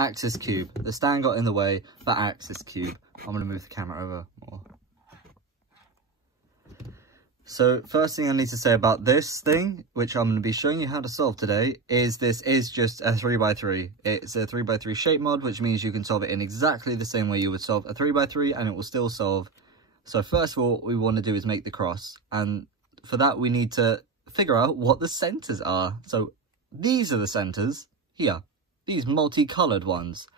axis cube. The stand got in the way, but axis cube. I'm going to move the camera over more. So first thing I need to say about this thing, which I'm going to be showing you how to solve today, is this is just a 3x3. It's a 3x3 shape mod, which means you can solve it in exactly the same way you would solve a 3x3 and it will still solve. So first of all, what we want to do is make the cross. And for that, we need to figure out what the centers are. So these are the centers here, these multicolored ones.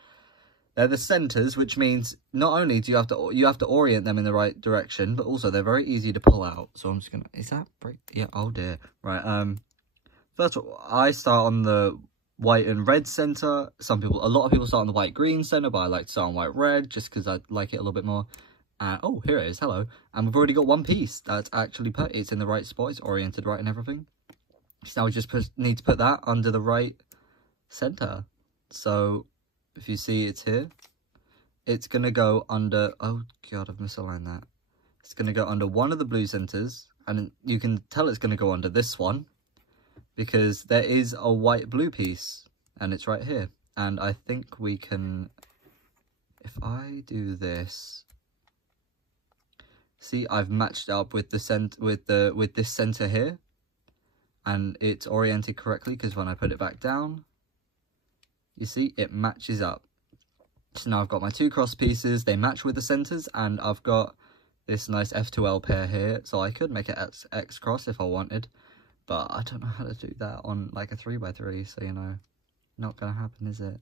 They're the centers, which means not only do you have to orient them in the right direction, but also they're very easy to pull out. So I'm just gonna, is that break? Yeah, oh dear. Right, first of all, I start on the white and red center. A lot of people start on the white green center, but I like to start on white red just because I like it a little bit more. Oh, here it is, hello. And we've already got one piece that's actually it's in the right spot, it's oriented right and everything. So now we just need to put that under the right center. So if you see it's here, it's going to go under, oh god, I've misaligned that. It's going to go under one of the blue centers, and you can tell it's going to go under this one, because there is a white blue piece, and it's right here. And I think we can, if I do this, see, I've matched up with the with this center here, and it's oriented correctly, because when I put it back down, you see, it matches up. So now I've got my two cross pieces, they match with the centers, and I've got this nice F2L pair here. So I could make it X cross if I wanted, but I don't know how to do that on like a 3x3, so you know, not gonna happen, is it?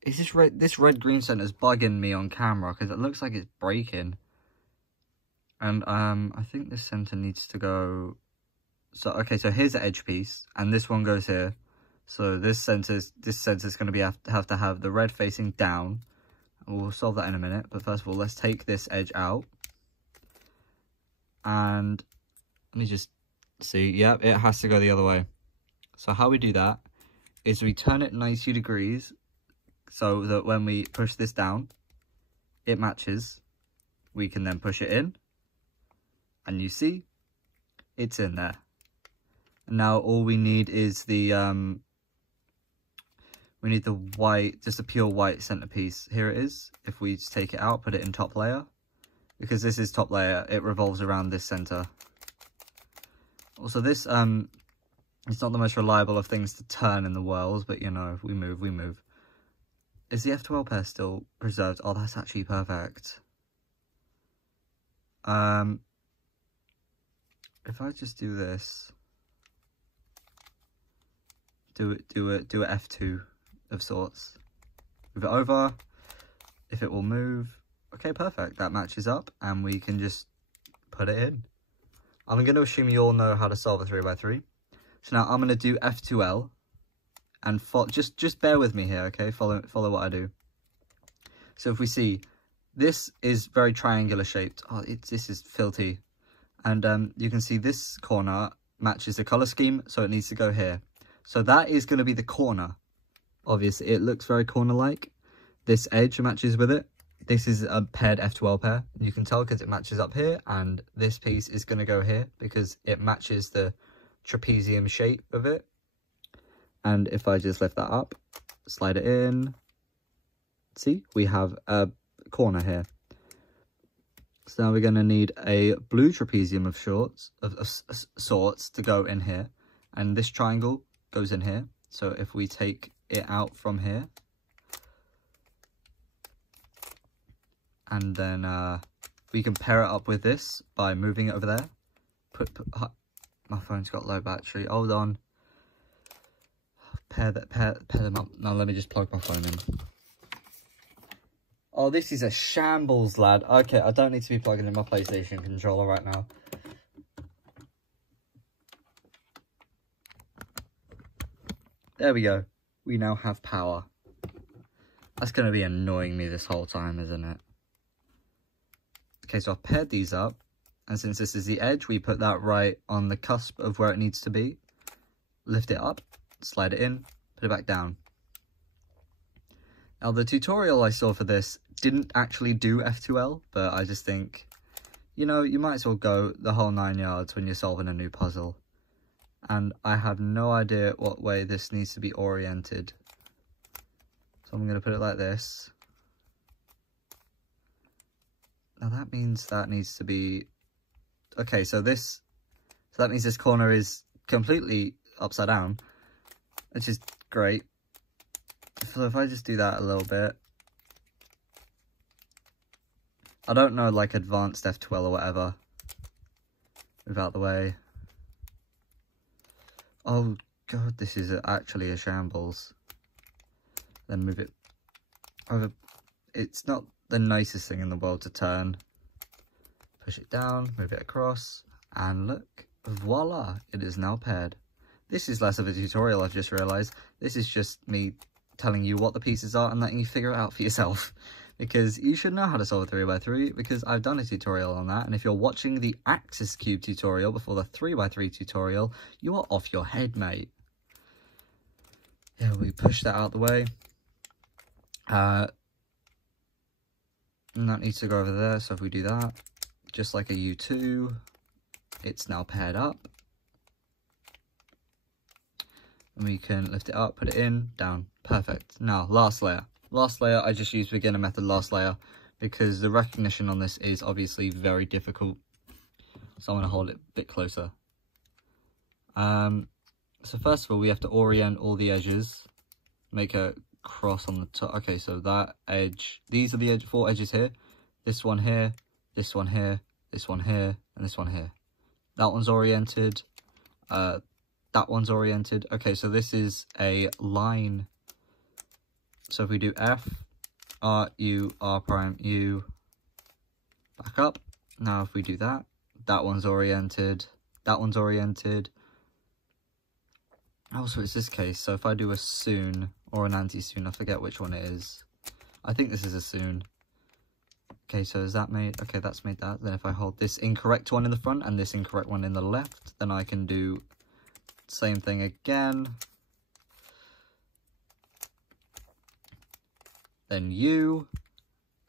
Is this red green center is bugging me on camera because it looks like it's breaking. And I think this center needs to go, so okay, so here's the edge piece, and this one goes here. So this center's going to have to have the red facing down. We'll solve that in a minute, but first of all, let's take this edge out. And let me just see, yep, it has to go the other way. So how we do that is we turn it 90 degrees so that when we push this down, it matches. We can then push it in, and you see, it's in there. And now all we need is the we need the white, just a pure white centerpiece. Here it is. If we just take it out, put it in top layer, because this is top layer, it revolves around this center. Also, this it's not the most reliable of things to turn in the world, but you know, if we move, we move. Is the F2L pair still preserved? Oh, that's actually perfect. If I just do this, do a F2 of sorts, move it over, if it will move, okay, perfect, that matches up, and we can just put it in. I'm going to assume you all know how to solve a 3x3, so now I'm going to do F2L, and just bear with me here, okay, follow what I do. So if we see, this is very triangular shaped, oh, this is filthy, and you can see this corner matches the color scheme, so it needs to go here. So that is going to be the corner. Obviously, it looks very corner-like. This edge matches with it. This is a paired F2L pair. You can tell because it matches up here, and this piece is going to go here because it matches the trapezium shape of it. And if I just lift that up, slide it in, see, we have a corner here. So now we're going to need a blue trapezium of sorts to go in here, and this triangle goes in here. So if we take it out from here, and then we can pair it up with this by moving it over there. My phone's got low battery, hold on. Pair them up. Now let me just plug my phone in. Oh, this is a shambles, lad. Okay, I don't need to be plugging in my PlayStation controller right now. There we go. We now have power. That's going to be annoying me this whole time, isn't it? Okay, so I've paired these up. And since this is the edge, we put that right on the cusp of where it needs to be. Lift it up, slide it in, put it back down. Now, the tutorial I saw for this didn't actually do F2L, but I just think, you know, you might as well go the whole 9 yards when you're solving a new puzzle. And I have no idea what way this needs to be oriented. So I'm going to put it like this. Now that means that needs to be... Okay, so that means this corner is completely upside down, which is great. So if I just do that a little bit, I don't know, like advanced F12 or whatever. Move out the way. Oh god, this is actually a shambles. Then move it over. It's not the nicest thing in the world to turn. Push it down, move it across, and look, voila, it is now paired. This is less of a tutorial, I've just realised. This is just me telling you what the pieces are and letting you figure it out for yourself. Because you should know how to solve a 3x3, because I've done a tutorial on that, and if you're watching the axis cube tutorial before the 3x3 tutorial, you are off your head, mate. Yeah, we push that out the way. And that needs to go over there, so if we do that, just like a U2, it's now paired up. And we can lift it up, put it in, down. Perfect. Now, last layer. Last layer, I just used beginner method last layer because the recognition on this is obviously very difficult. So I'm going to hold it a bit closer. So first of all, we have to orient all the edges. Make a cross on the top. Okay, so that edge, these are the 4 edges here. This one here, this one here, this one here, and this one here. That one's oriented. That one's oriented. Okay, so this is a line. So if we do F, R, U, R prime, U, back up. Now if we do that, that one's oriented, that one's oriented. Also, it's this case, so if I do a soon or an anti-soon, I forget which one it is. I think this is a soon. Okay, so is that made? Okay, that's made that. Then if I hold this incorrect one in the front and this incorrect one in the left, then I can do the same thing again. Then U,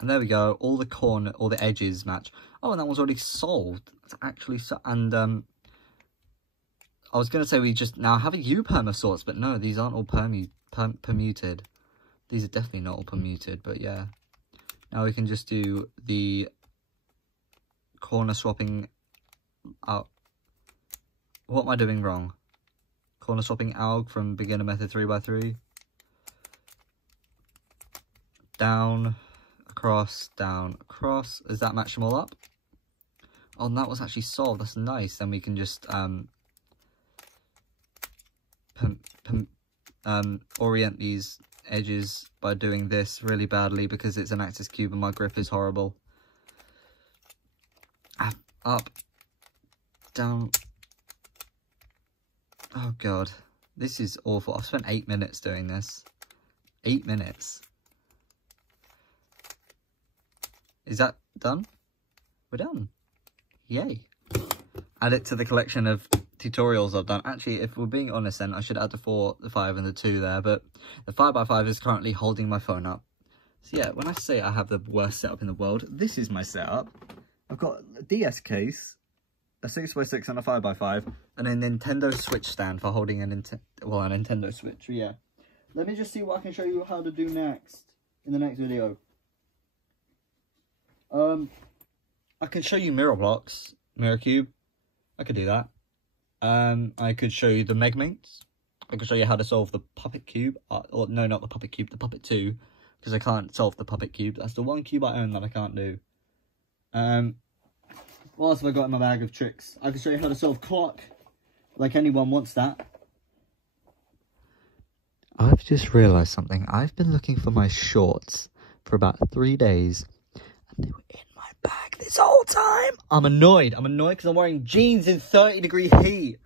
and there we go, all the edges match. Oh, and that one's already solved. It's actually so, and I was going to say we just now have a U-perm of sorts, but no, these aren't all permuted. These are definitely not all permuted, but yeah. Now we can just do the corner swapping out. What am I doing wrong? Corner swapping alg from beginner method 3x3. Down, across, down, across. Does that match them all up? Oh, and that was actually solved. That's nice. Then we can just orient these edges by doing this really badly because it's an axis cube and my grip is horrible. Up, down. Oh god, this is awful. I've spent 8 minutes doing this. 8 minutes. Is that done? We're done. Yay. Add it to the collection of tutorials I've done. Actually, if we're being honest then, I should add the 4, the 5 and the 2 there, but the 5x5 is currently holding my phone up. So yeah, when I say I have the worst setup in the world, this is my setup. I've got a DS case, a 6x6 and a 5x5, and a Nintendo Switch stand for holding a Nintendo Switch. Yeah. Let me just see what I can show you how to do next in the next video. I can show you mirror blocks, mirror cube. I could do that. I could show you the Megmates. I could show you how to solve the Puppet Cube. Or no, not the Puppet Cube, the Puppet 2. Because I can't solve the Puppet Cube. That's the one cube I own that I can't do. What else have I got in my bag of tricks? I can show you how to solve Clock. Like anyone wants that. I've just realised something. I've been looking for my shorts for about 3 days. And they were in my bag this whole time. I'm annoyed. I'm annoyed because I'm wearing jeans in 30-degree heat.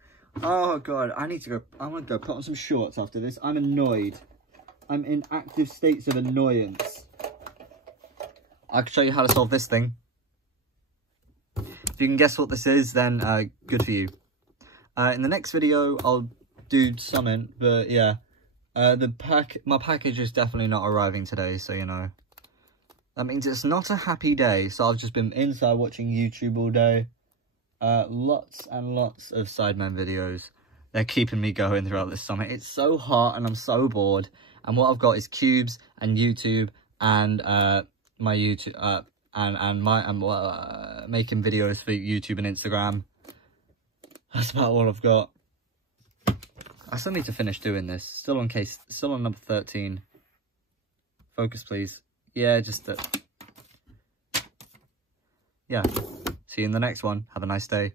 Oh, God. I need to go. I want to go put on some shorts after this. I'm annoyed. I'm in active states of annoyance. I can show you how to solve this thing. If you can guess what this is, then good for you. In the next video, I'll do something. But, yeah. My package is definitely not arriving today, so, you know. That means it's not a happy day, so I've just been inside watching YouTube all day. Lots and lots of Sidemen videos. They're keeping me going throughout this summer. It's so hot and I'm so bored. And what I've got is Cubes and YouTube and my YouTube and making videos for YouTube and Instagram. That's about all I've got. I still need to finish doing this. Still on number 13. Focus, please. Yeah, just yeah. See you in the next one. Have a nice day.